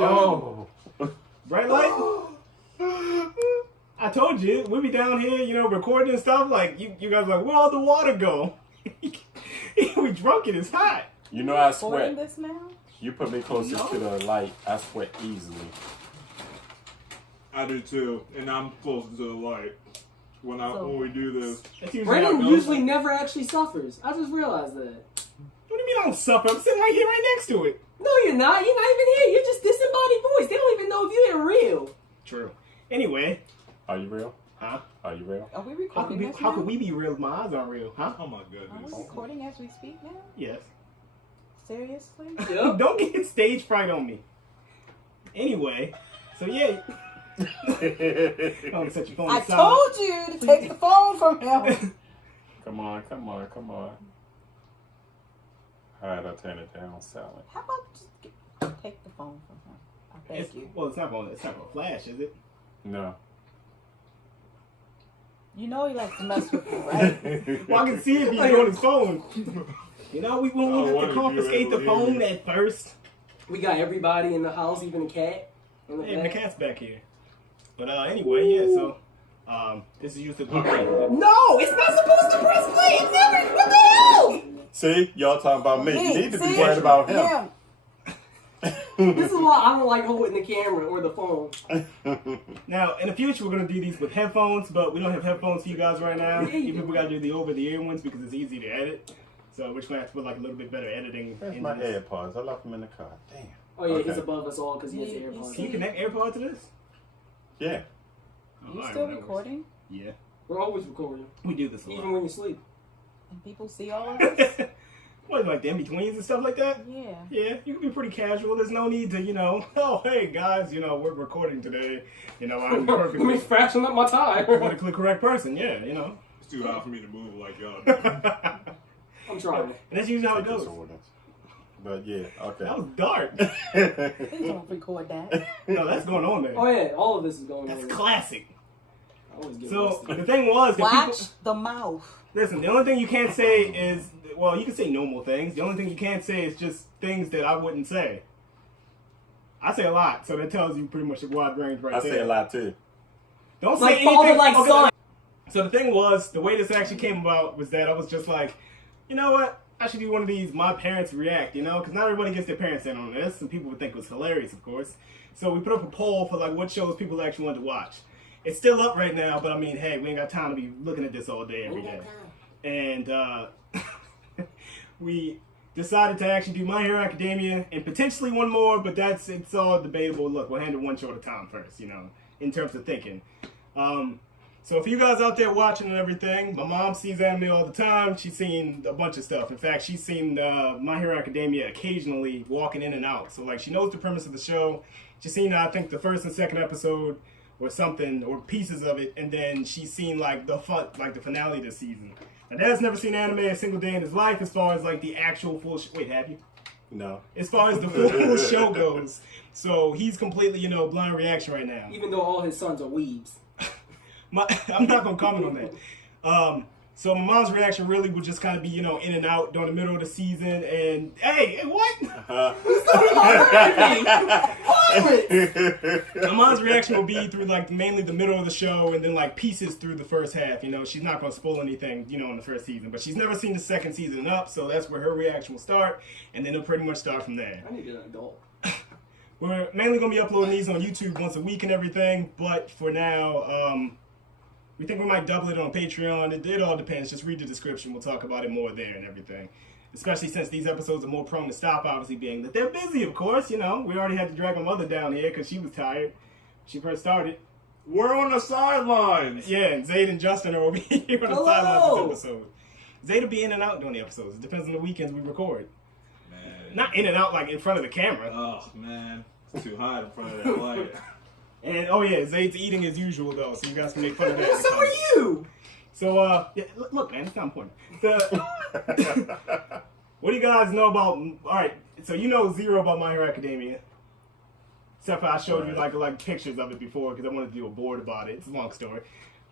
Oh. Bright light? I told you, we be down here, recording and stuff. Like, you guys are like, where all the water go? We drunk it, it's hot. You know I sweat. This now? You put me closest to the light, I sweat easily. I do too, and I'm closer to the light when we do this. Brandon usually never actually suffers. I just realized that. What do you mean I don't suffer? I'm sitting right here, right next to it. No, you're not. You're not even here. You're just disembodied voice. They don't even know if you're real. True. Anyway. Are you real? Huh? Are you real? Are we recording How could we be real if my eyes aren't real? Huh? Oh my goodness. Are we recording as we speak now? Yes. Seriously? Yep. Don't get stage fright on me. Anyway, so yeah. Don't set your phone I aside. told you to take the phone from him. Come on. Alright, I'll turn it down silent. How about just take the phone from him? I beg you. Well, it's not gonna flash, is it? No. You know he likes to mess with you, right? Well, I can see if he's on his phone. We won't have to confiscate the phone at first. We got everybody in the house, even the cat. And the cat's back here. But anyway, yeah, so this is used to play. No, it's not supposed to press play. It never. What the hell? See? Y'all talking about me. You need to be worried about him. Yeah. This is why I don't like holding the camera or the phone. Now, in the future, we're going to do these with headphones, but we don't have headphones for you guys right now. Even if we got to do the over-the-ear ones because it's easy to edit. So we're just going to have to put like a little bit better editing. Where's my AirPods? I left them in the car. Damn. Oh yeah, he's above us all because he has Yeah, AirPods. Can you connect AirPods to this? Yeah. Are you still recording? Yeah. We're always recording. We do this a lot. Even when you sleep. And people see all of this? What, like the in-betweens and stuff like that? Yeah. Yeah, you can be pretty casual. There's no need to, oh, hey, guys, we're recording today. I'm Let me perfectly fashion up my tie. politically correct person. Yeah, It's too hard for me to move like y'all do. I'm trying. And that's usually how it goes. But yeah, okay. That was dark. Please don't record that. No, that's going on there. Oh yeah, all of this is going on. That's classic. I always get So, rusty. the thing was... Watch the mouth. Listen, the only thing you can't say is... Well, you can say normal things. The only thing you can't say is just things that I wouldn't say. I say a lot, so that tells you pretty much a wide range right there. I say a lot too. Don't Like say father, anything. like Okay, son. So the thing was, the way this actually came about was that I was just like, you know what? I should do one of these my parents react, because not everybody gets their parents in on this, and people would think it was hilarious, of course. So we put up a poll for like what shows people actually wanted to watch. It's still up right now, but I mean, hey, we ain't got time to be looking at this all day, every day. And we decided to actually do My Hero Academia and potentially one more, but it's all debatable. Look, we'll handle one show at a time first, in terms of thinking. So if you guys out there watching and everything, my mom sees anime all the time. She's seen a bunch of stuff. In fact, she's seen My Hero Academia occasionally walking in and out. So like she knows the premise of the show. She's seen, I think, the first and second episode or something, or pieces of it, and then she's seen like the finale of the season. Now, Dad's never seen anime a single day in his life as far as like the actual full wait, have you? No. As far as the full show goes. So he's completely, blind reaction right now. Even though all his sons are weebs. I'm not going to comment on that. So my mom's reaction really would just kind of be, in and out during the middle of the season. And, hey, what? My mom's reaction will be through, like, mainly the middle of the show and then, like, pieces through the first half. She's not going to spoil anything, in the first season. But she's never seen the second season up, so that's where her reaction will start. And then it'll pretty much start from there. I need an adult. We're mainly going to be uploading these on YouTube once a week and everything. But for now, we think we might double it on Patreon. It all depends. Just read the description. We'll talk about it more there and everything. Especially since these episodes are more prone to stop, obviously, being that they're busy, of course. We already had to drag my mother down here because she was tired. She first started. We're on the sidelines. Yeah, and Zayd and Justin are over here on the sidelines of this episode. Zayd will be in and out during the episodes. It depends on the weekends we record. Man. Not in and out like in front of the camera. Oh, man. It's too hot in front of that light. And, oh yeah, Zayd's eating as usual, though, so you guys can make fun of that. So are you! So, yeah, look, man, it's not important. What do you guys know about, alright, so you know zero about My Hero Academia. Except for I showed you, like pictures of it before, because I wanted to do a board about it. It's a long story.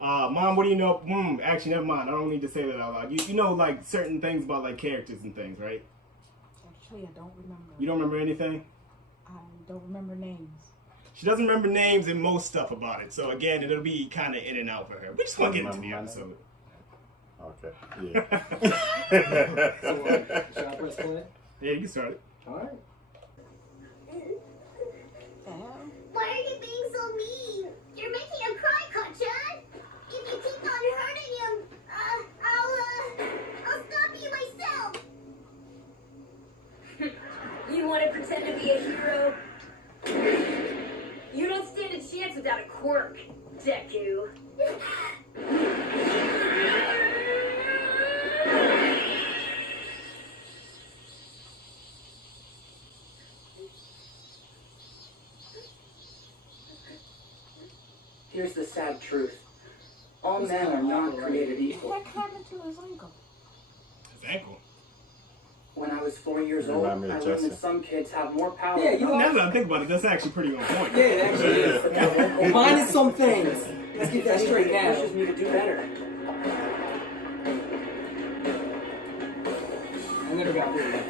Mom, what do you know? Actually, never mind. I don't need to say that out loud. You know, like, certain things about, like, characters and things, right? Actually, I don't remember. You don't remember anything? I Don't remember names. She doesn't remember names and most stuff about it. So again, it'll be kind of in and out for her. We just want to get into the episode. Okay. Yeah. Shall I press play? Yeah, you can start it. Alright. Why are you being so mean? You're making him cry, Kachan. If you keep on hurting him, I'll stop you myself. You want to pretend to be a hero? You don't stand a chance without a quirk, Deku. Here's the sad truth. All men are not created equal. What happened to his ankle? His ankle. When I was 4 years old, I Remind me of learned Jesse. that some kids have more power. Yeah, you Now that I think about it, that's actually pretty on point. Yeah, it actually is. Minus some things. Let's get that straight now. pushes me to do better. I never got rid of that.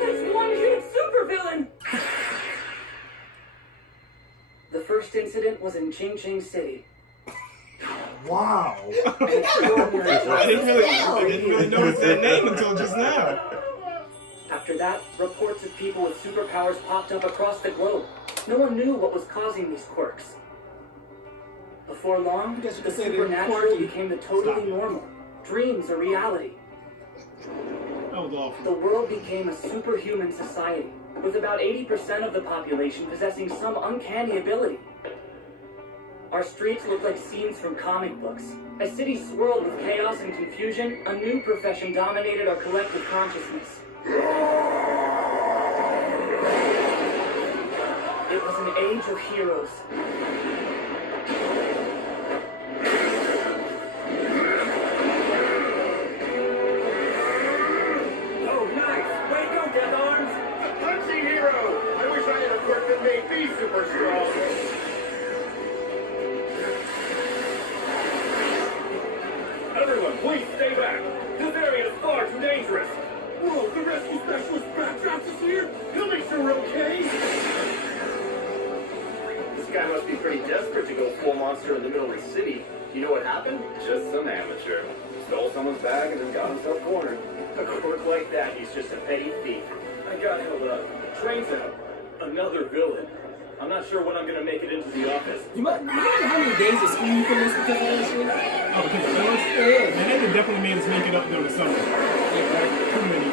That's one huge supervillain! The first incident was in Ching Ching City. Wow. I didn't really notice that name until just now. After that, reports of people with superpowers popped up across the globe. No one knew what was causing these quirks. Before long, guess you the could say they're supernatural quirky. became the totally normal. Dreams a reality. That was awful. The world became a superhuman society, with about 80% of the population possessing some uncanny ability. Our streets looked like scenes from comic books. As cities swirled with chaos and confusion, a new profession dominated our collective consciousness. It was an age of heroes. Oh, nice! Way to go, Death Arms! Punchy hero! I wish I had a quirk that made me super strong. Everyone, please stay back. This area is far too dangerous. Whoa, the rescue specialist backdraft is here? He'll make sure we're okay. This guy must be pretty desperate to go full monster in the middle of the city. You know what happened? Just some amateur. Stole someone's bag and then got himself cornered. A quirk like that, he's just a petty thief. I got held up. Train's out. Another villain. I'm not sure when I'm gonna make it into the office. You know how many days of school you can miss because of that shit? Oh, because of those? Yeah. Man, they definitely made us make it up during the summer. Too many.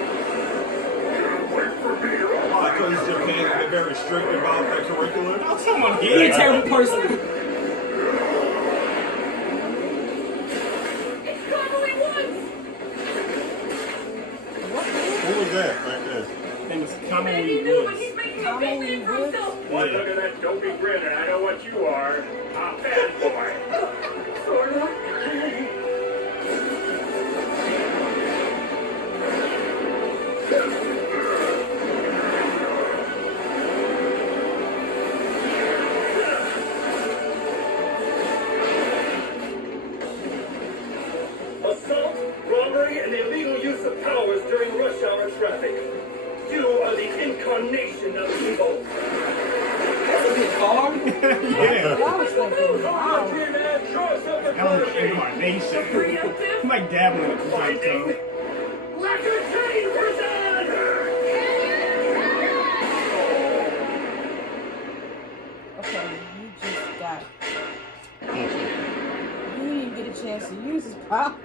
Oh, I thought you said Japan is very strict about the curriculum. Oh, someone You're a here. terrible person. It's Connolly Woods! Who was that right there? His name was Man, Kamui he knew it! Woods. He's making a big name for himself! Why, look at that dopey grin, and I know what you are. A bad boy. Sorta. Assault, robbery, and illegal use of powers during rush hour traffic. You are the incarnation of evil. That's a big car. Yeah. I was thinking, wow. Country man, show us something That was funny. incarnation. Preemptive? I'm like dabbling with the Fighting. Naruto. Lacquer chain present! Okay, you just got. You didn't even get a chance to use his powers.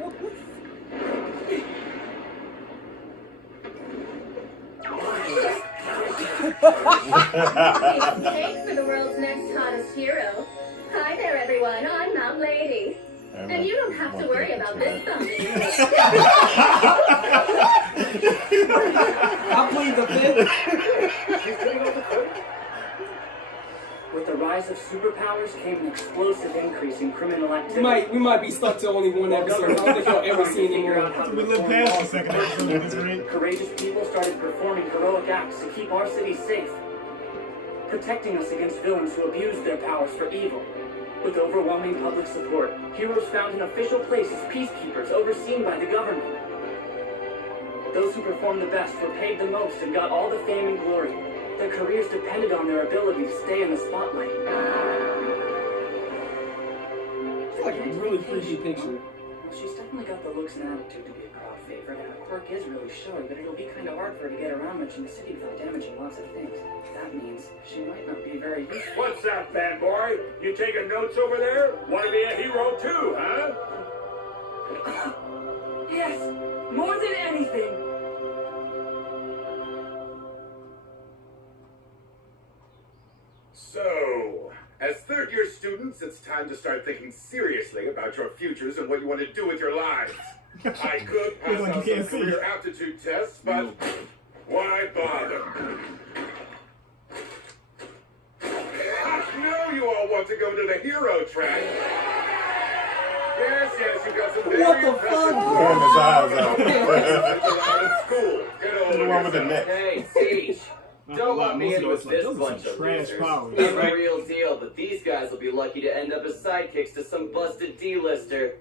Cake for the world's next hottest hero. Hi there, everyone. I'm Mount Lady. And you don't have to worry about this thumping. I plead the fifth. With the rise rise of superpowers came an explosive increase in criminal activity. We might be stuck to only one episode. I don't think I'll ever see any more. We lived past the second episode at this rate. Courageous people started performing heroic acts to keep our city safe, protecting us against villains who abused their powers for evil. With overwhelming public support, heroes found an official place as peacekeepers overseen by the government. Those who performed the best were paid the most and got all the fame and glory. Their careers depended on their ability to stay in the spotlight. It's like a really freaky picture. Well, she's definitely got the looks and attitude to be a crowd favorite, and her quirk is really showing, but it'll be kind of hard for her to get around much in the city without damaging lots of things. That means she might not be very useful. What's that, fanboy? You taking notes over there? Want to be a hero too, huh? Yes, more than anything. So, as third-year students, it's time to start thinking seriously about your futures and what you want to do with your lives. I could pass out some career aptitude tests, but why bother? I know you all want to go to the hero track. Yes, you've got some very impressive Pulling his eyes out. school. Get over The one with the yourself. neck. Hey, Sage. Don't let me in with this bunch of trash losers. powers. It's a real deal, but these guys will be lucky to end up as sidekicks to some busted D-lister.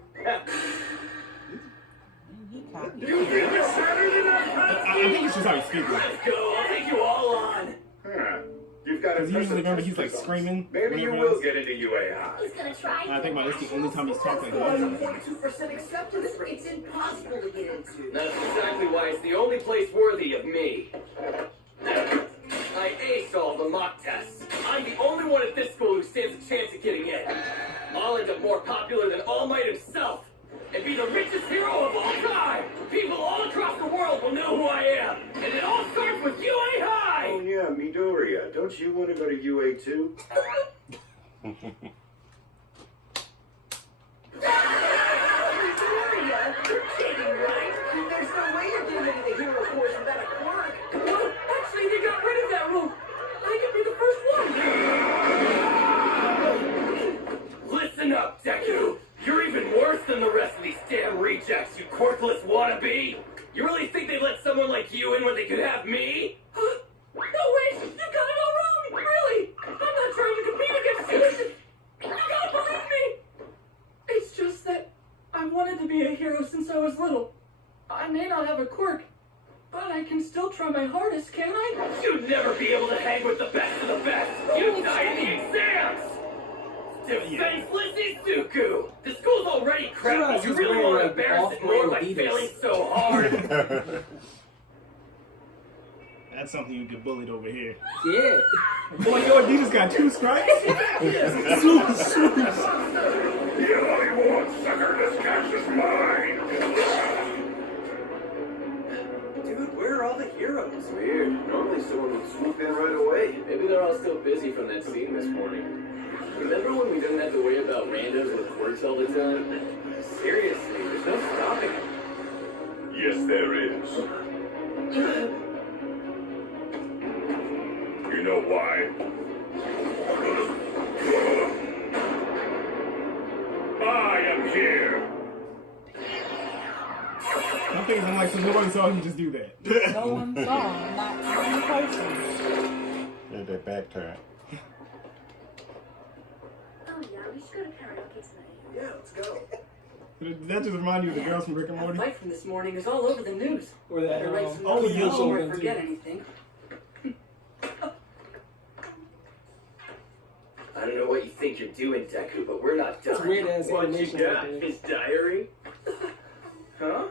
You think you're better than us? I think it's just how he speaks. Let's go. I'll take you all on. Huh. You've got Because usually remember he's like results. screaming. Maybe you whenever will get into UA High. He's gonna try. I think about this the only time he's talking like that. 42% acceptance rate. It's impossible to get into. That's exactly why it's the only place worthy of me. I aced all the mock tests. I'm the only one at this school who stands a chance at getting in. I'll end up more popular than All Might himself and be the richest hero of all time. People all across the world will know who I am. And it all starts with UA High. Oh yeah, Midoriya. Don't you want to go to UA too? Victoria, you're kidding, right? There's no way you're getting into the hero course without a quirk. Well, actually, they got rid of that rule. I could be the first one. Listen up, Deku. You're even worse than the rest of these damn rejects, you quirkless wannabe. You really think they'd let someone like you in when they could have me? Huh? No, wait, you got it all wrong. Really? I'm not trying to compete against you. You gotta believe me. It's just that I wanted to be a hero since I was little. I may not have a quirk, but I can still try my hardest, can I? You'd never be able to hang with the best of the best. You'd die in the exams. Defenseless Izuku! The school's already crap, but you really want to embarrass it more by failing so hard? That's something you get bullied over here. Yeah. Boy, your Adidas got 2 stripes? Swoosh. You only want sucker, this cash is mine! Dude, where are all the heroes? Weird. Normally someone would swoop in right away. Maybe they're all still busy from that scene this morning. Remember when we didn't have to worry about randos with quirks all the time? Seriously, there's no stopping them. Yes, there is. You know why? I am here. I'm thinking, I'm like, so nobody saw him just do that. No one saw, not one person. Did that back turn. Oh yeah, we should go to karaoke tonight. Yeah, let's go. Did that just remind you of the girls from Rick and That Morty? fight from this morning is all over the news. Or that, Better write some oh, notes yeah, so I yeah. won't forget anything. I don't know what you think you're doing, Deku, but we're not done. It's weird ass What you animation got? right there. His diary? Huh?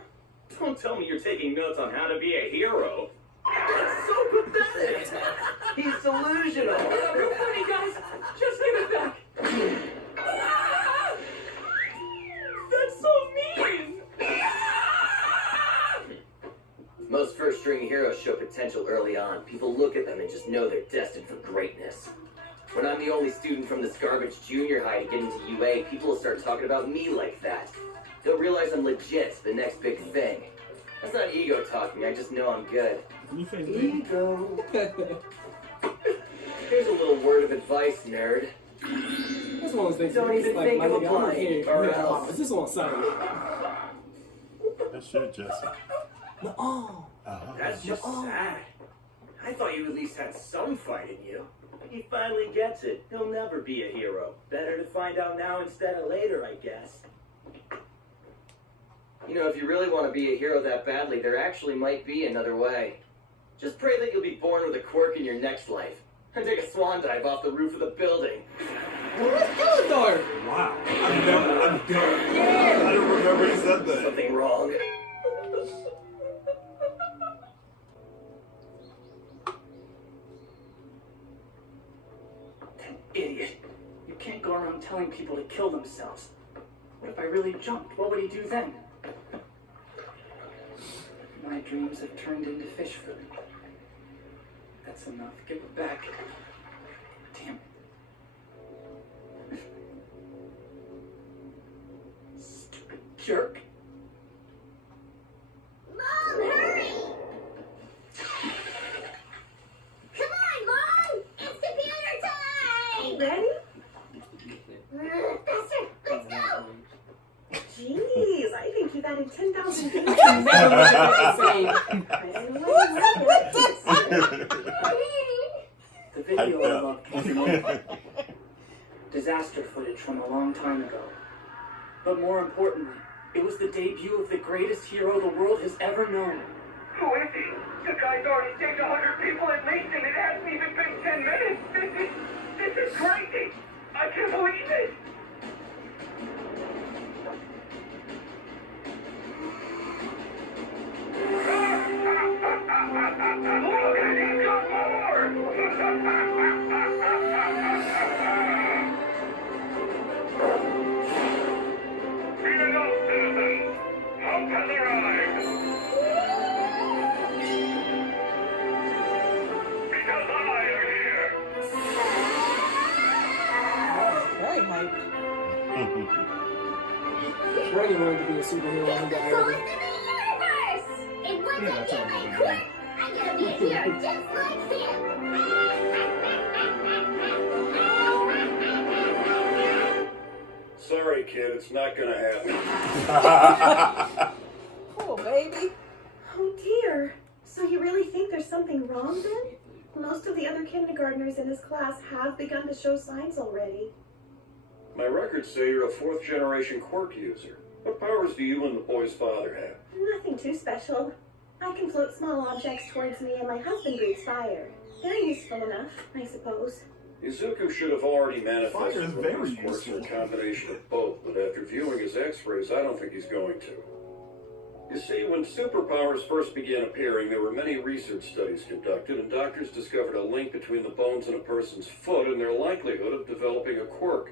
Don't tell me you're taking notes on how to be a hero. That's so pathetic. He's delusional. Real funny, guys. Just give it back. That's so mean. Most first-string heroes show potential early on. People look at them and just know they're destined for greatness. When I'm the only student from this garbage junior high to get into UA, people will start talking about me like that. They'll realize I'm legit, the next big thing. That's not ego talking, I just know I'm good. You face Ego. Here's a little word of advice, nerd. That's one of those things. Don't even like, think my of nigga, I'm applying, here. or Yeah, else. is this on silent? That's your Jesse. No. Oh. That's just sad. I thought you at least had some fight in you. He finally gets it. He'll never be a hero. Better to find out now instead of later, I guess. You know, if you really want to be a hero that badly, there actually might be another way. Just pray that you'll be born with a quirk in your next life. And take a swan dive off the roof of the building. Wow. I didn't remember he said that. Something wrong. Idiot. You can't go around telling people to kill themselves. What if I really jumped? What would he do then? My dreams have turned into fish food. That's enough. Give it back. Damn it. Stupid jerk. Mom, hurry! Come on, Mom! It's computer time! Ready? Faster, let's go! Jeez, I think you've added 10,000 things. The video I love came from disaster footage from a long time ago. But more importantly, it was the debut of the greatest hero the world has ever known. Who is he? The guy's already saved 100 people at least, and it hasn't even been 10 minutes. This is crazy. I can't believe it. Look, he's got Fellow citizens, help has arrived. Because I am here. Very hype. Brady wanted to be a superhero one day. Coolest in the universe! And once I get my quirk, I'm gonna be a hero just like him! Sorry, kid, it's not gonna happen. Oh, baby. Oh dear. So you really think there's something wrong then? Most of the other kindergartners in his class have begun to show signs already. My records say you're a fourth-generation quirk user. What powers do you and the boy's father have? Nothing too special. I can float small objects towards me and my husband breathes fire. They're useful enough, I suppose. Izuku should have already manifested Fire is one very of his quirks useful. or a combination of both, but after viewing his x-rays, I don't think he's going to. You see, when superpowers first began appearing, there were many research studies conducted, and doctors discovered a link between the bones in a person's foot and their likelihood of developing a quirk.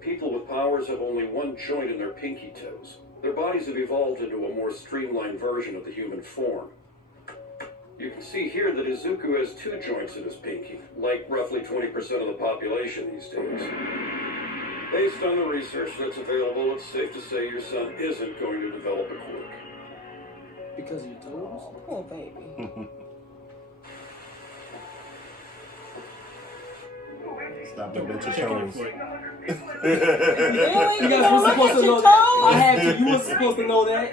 People with powers have only one joint in their pinky toes. Their bodies have evolved into a more streamlined version of the human form. You can see here that Izuku has two joints in his pinky, like roughly 20% of the population these days. Based on the research that's available, it's safe to say your son isn't going to develop a quirk. Because of your toes? Oh, baby. Stop looking at your toes. Really? You guys don't were look supposed at to your know that. toes? I had to. You were supposed to know that.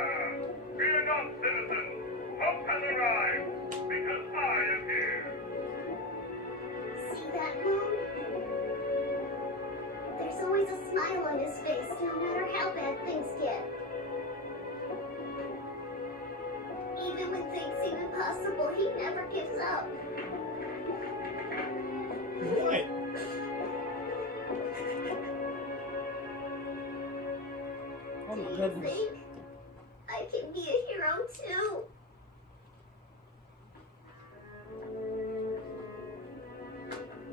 Fellow citizens, help has arrived. Because I am here. See that, Mom? There's always a smile on his face, no matter how bad things get. Even when things seem impossible, he never gives up. What? Oh, my Do you goodness. think I can be a hero too?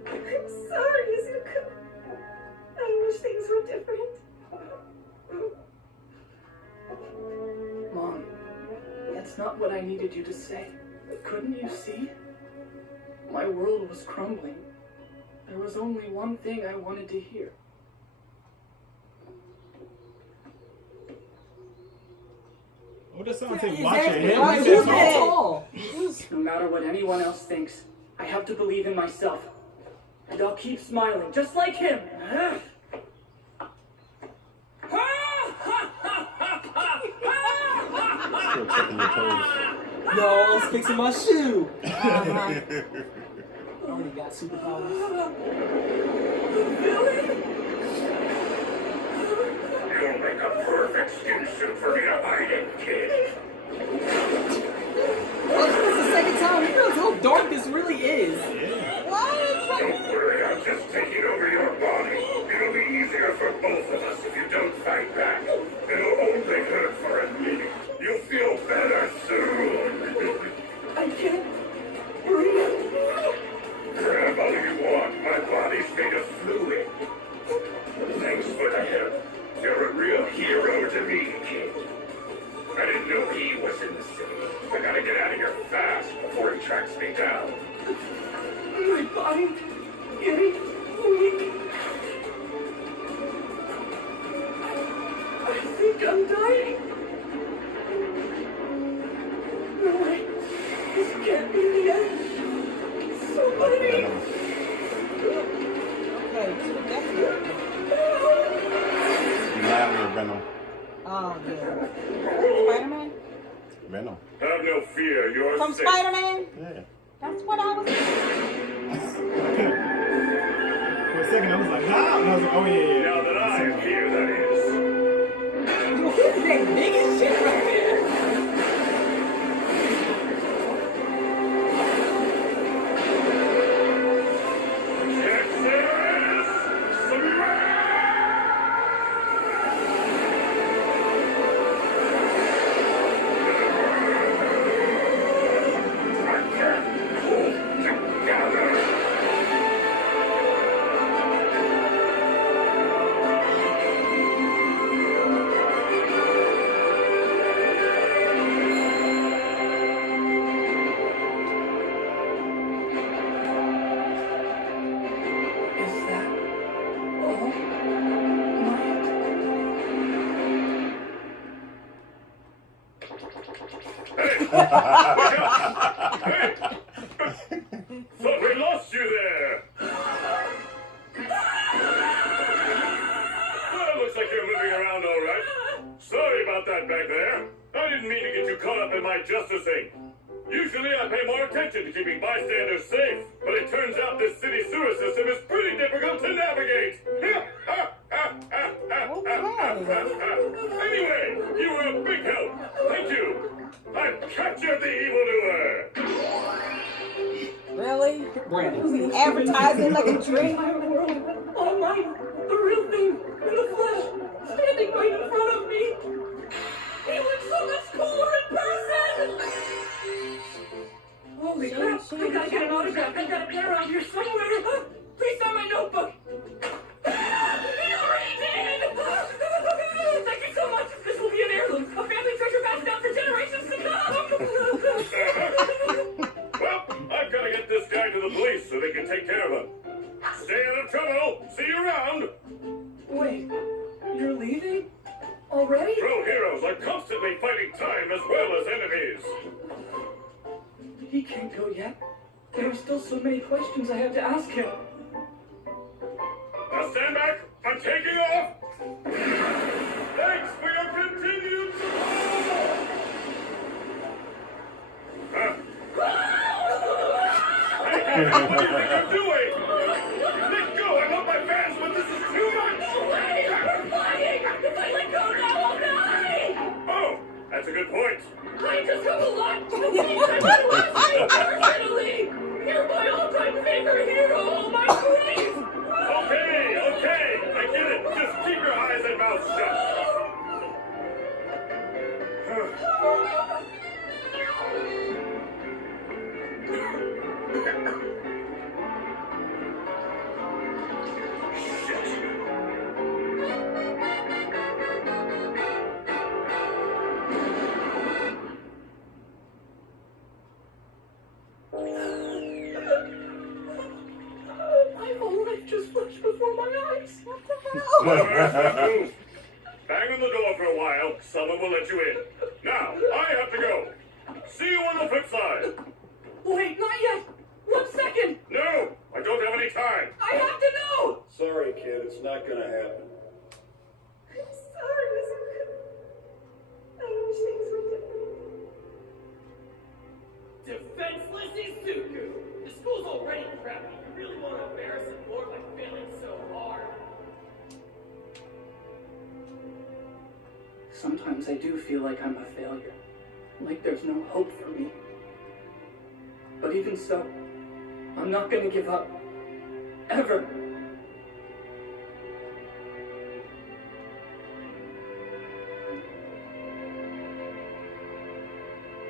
I'm sorry, Izuku. I wish things were different. Mom, that's not what I needed you to say. Couldn't you see? My world was crumbling. There was only one thing I wanted to hear. What does someone say? Yeah, Watch your exactly. head. Like, What's who's that that song? tall? No matter what anyone else thinks, I have to believe in myself. And I'll keep smiling, just like him. Still checking your toes. No, I was fixing my shoe. I already got superpowers. You'll make a perfect skin suit for me to hide in, kid. Well, this is the second time. You know how dark this really is. Don't worry, I'm just taking over your body. It'll be easier for both of us if you don't fight back. It'll only hurt for a minute. You'll feel better soon. I can't breathe. Grab all you want. My body's made of fluid. Thanks for the help. You're a real hero to me, kid. I didn't know he was in the city. I gotta get out of here fast before he tracks me down. My body getting weak. I think I'm dying. No way. This can't be the end. Somebody. Okay, this would definitely. Natalie or Venom? Oh, yeah. Spider-Man? Venom. Have no fear, you're From safe. Spider-Man? Yeah. That's what I was For a second, I was like, ah, and I was like, oh yeah. Now that I'm here, that is. That big as shit right there. Thought we lost you there. Well, looks like you're moving around all right. Sorry about that back there. I didn't mean to get you caught up in my justicing. Usually I pay more attention to keeping bystanders safe, but it turns out this city sewer system is pretty difficult to navigate. Anyway, you were a big help. Thank you. I've captured the evildoer. Really? Brandon. Advertising like a dream. World, all mine, the real thing, in the flesh, standing right in front of me. He looks so much cooler in person. Holy crap! I gotta get an autograph. I've got a pen around here somewhere. Please sign my notebook. He already did. Thank you so much. This will be an heirloom, a family treasure passed down for generations to come. Well, I've got to get this guy to the police so they can take care of him. Stay out of trouble. See you around. Wait, you're leaving? Already? True heroes are constantly fighting time as well as enemies. He can't go yet. There are still so many questions I have to ask him. Now stand back. I'm taking off. Thanks for your continued support. Huh? Hey, what do you think you're doing? Let go. I love my fans, but this is too much. No way! We're flying! If I let go now, I'll die! Oh, that's a good point. I just have a lot to say. I personally. You're my all-time favorite hero, all my praise! Okay, I get it. Just keep your eyes and mouth shut. My whole life just flashed before my eyes. What the Move. Bang on the door for a while. Someone will let you in. Now, I have to go. See you on the flip side. Wait, not yet. 1 second. Defenseless Izuku! The school's already crappy. You really want to embarrass it more by failing so hard? Sometimes I do feel like I'm a failure. Like there's no hope for me. But even so, I'm not gonna give up. Ever.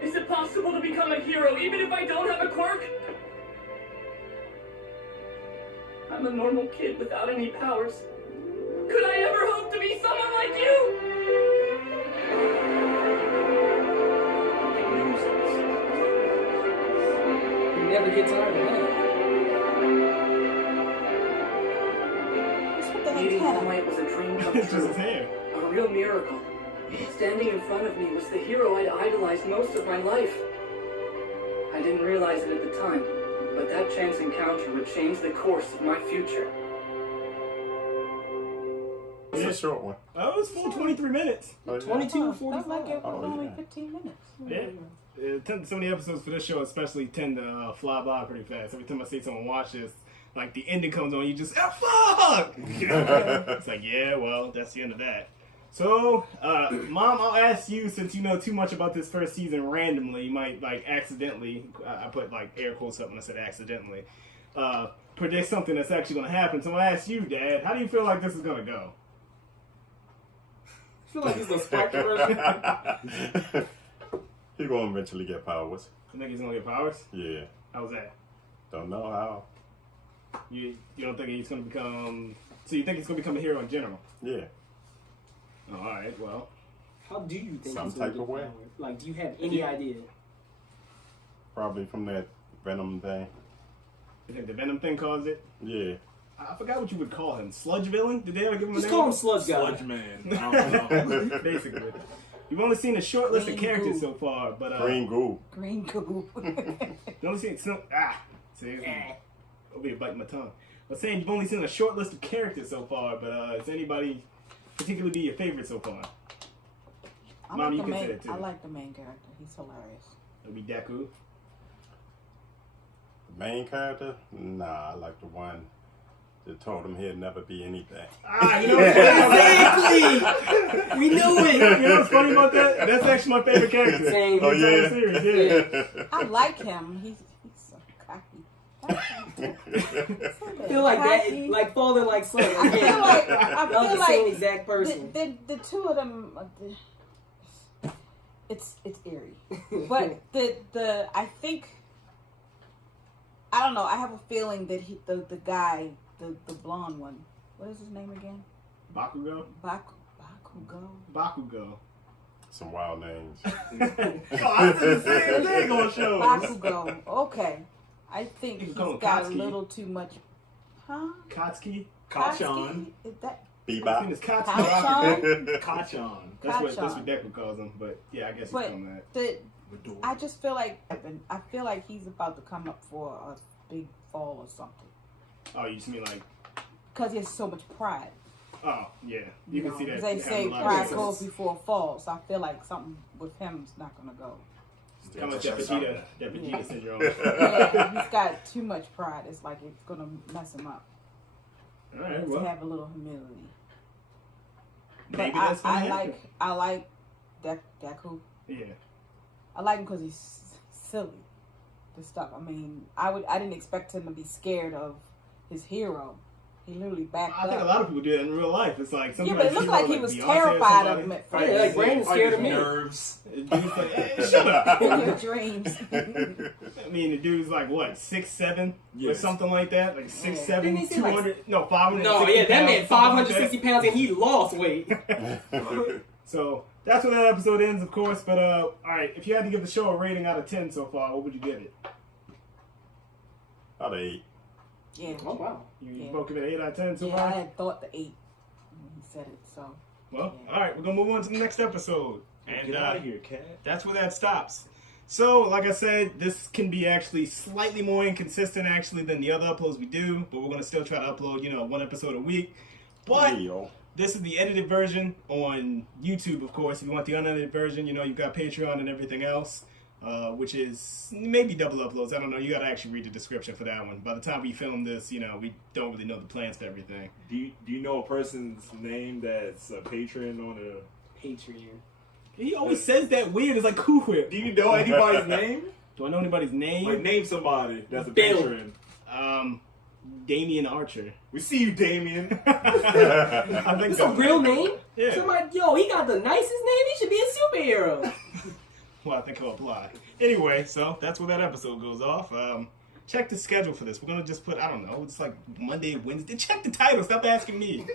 Is it possible to become a hero even if I don't have a quirk? I'm a normal kid without any powers. Could I ever hope to be someone like you? You never get tired of that. Meeting All Might was a dream come It's just true. his hair. A real miracle. Standing in front of me was the hero I'd idolized most of my life. I didn't realize it at the time, but that chance encounter would change the course of my future. It's a short one. Oh, it was full 23 minutes. Oh, yeah. 22, Felt like it was Oh, only yeah. 15 minutes. Yeah. Some of the episodes for this show especially tend to fly by pretty fast. Every time I see someone watch this, like the ending comes on, you just, fuck! You know? It's like, yeah, well, that's the end of that. So, Mom, I'll ask you, since you know too much about this first season randomly, you might, like, accidentally, I put, like, air quotes up when I said accidentally, predict something that's actually going to happen. So I'm going to ask you, Dad, how do you feel like this is going to go? I feel like he's a spark version. He's gonna eventually get powers. You think he's going to get powers? Yeah. How's that? Don't know how. You don't think he's going to become... So you think he's going to become a hero in general? Yeah. Oh, all right, well... How do you think Some he's gonna type of get way. power? Like, do you have any idea? Probably from that Venom thing. You think the Venom thing caused it? Yeah. I forgot what you would call him. Sludge villain? Did they ever give him a Just name? call him Sludge Guy. Sludge Man. I don't know. Basically. You've only seen a short list of Green characters goo. so far, but... Green goo. Green goo. You've only seen some... See? I'll be biting my tongue. I'm saying you've only seen a short list of characters so far, but does anybody particularly be your favorite so far? Mom, you can say it too. I like the main character. He's hilarious. It'll be Deku. The main character? Nah, I like the one that told him he'd never be anything. You know what's funny? Exactly! We knew it! You know what's funny about that? That's actually my favorite character. Same. Oh, The entire yeah? series, yeah. I like him. He's so cocky. I feel like that, like Father like Son. I feel like That was the same exact person. the two of them. It's eerie, but the I think I don't know. I have a feeling that the guy, the blonde one. What is his name again? Bakugo? Bakugo. Bakugo. Some wild names. I said the same thing on shows. Bakugo. Okay. I think You he's can call him got a Katsuki. little too much. Huh? Katsuki? Kachan. Is that I think Bebop. it's Katsuki. Kachan? Kachan. That's what Kachan. Deku calls him, but yeah, I guess you call But him that. I just feel like he's about to come up for a big fall or something. Oh, you just mean like, Because he has so much pride. oh, yeah. You can see that. They having say a lot of pride success. goes before a fall, so I feel like something with him is not going to go. Kind of like that Vegeta syndrome. Yeah, he's got too much pride. It's like it's going to mess him up. All right, To well, have a little humility. maybe But that's gonna happen. I like Deku. Yeah. I like him because he's silly. The stuff. I mean, I didn't expect him to be scared of his hero. He literally backed I think a up. lot of people do that in real life. It's like Yeah, sometimes but it looked like he was terrified of him at first. Yeah, like Brandon scared of me. Nerves. Dude's like, hey, shut up. In your dreams. I mean, the dude's like, what, 6'7", or Yes. something like that? Like 6'7", Didn't he say, like- 200, no, 500. No, yeah, that man 560 pounds and he lost weight. So that's where that episode ends, of course. But all right, if you had to give the show a rating out of 10 so far, what would you give it? Out of 8. Yeah. Oh, wow. You both give it an 8 out of 10 so Yeah, far? I had thought the 8 when he said it, so. Well, all right, we're gonna move on to the next episode, and Get out of here, cat. that's where that stops. So, like I said, this can be actually slightly more inconsistent actually than the other uploads we do, but we're gonna still try to upload, one episode a week. But this is the edited version on YouTube, of course. If you want the unedited version, you've got Patreon and everything else. which is maybe double uploads. I don't know. You got to actually read the description for that one. By the time we film this, we don't really know the plans for everything. Do you know a person's name that's a patron on a Patreon? He always says that weird. It's like Cool Whip. Do you know anybody's name? Do I know anybody's name? Like, name somebody that's a Bill. patron. Damian Archer. We see you, Damien. I think It's a real name? Yeah. Somebody, he got the nicest name. He should be a superhero. Well, I think he'll apply. Anyway, so that's where that episode goes off. Check the schedule for this. We're going to just put, I don't know, it's like Monday, Wednesday. Check the title. Stop asking me.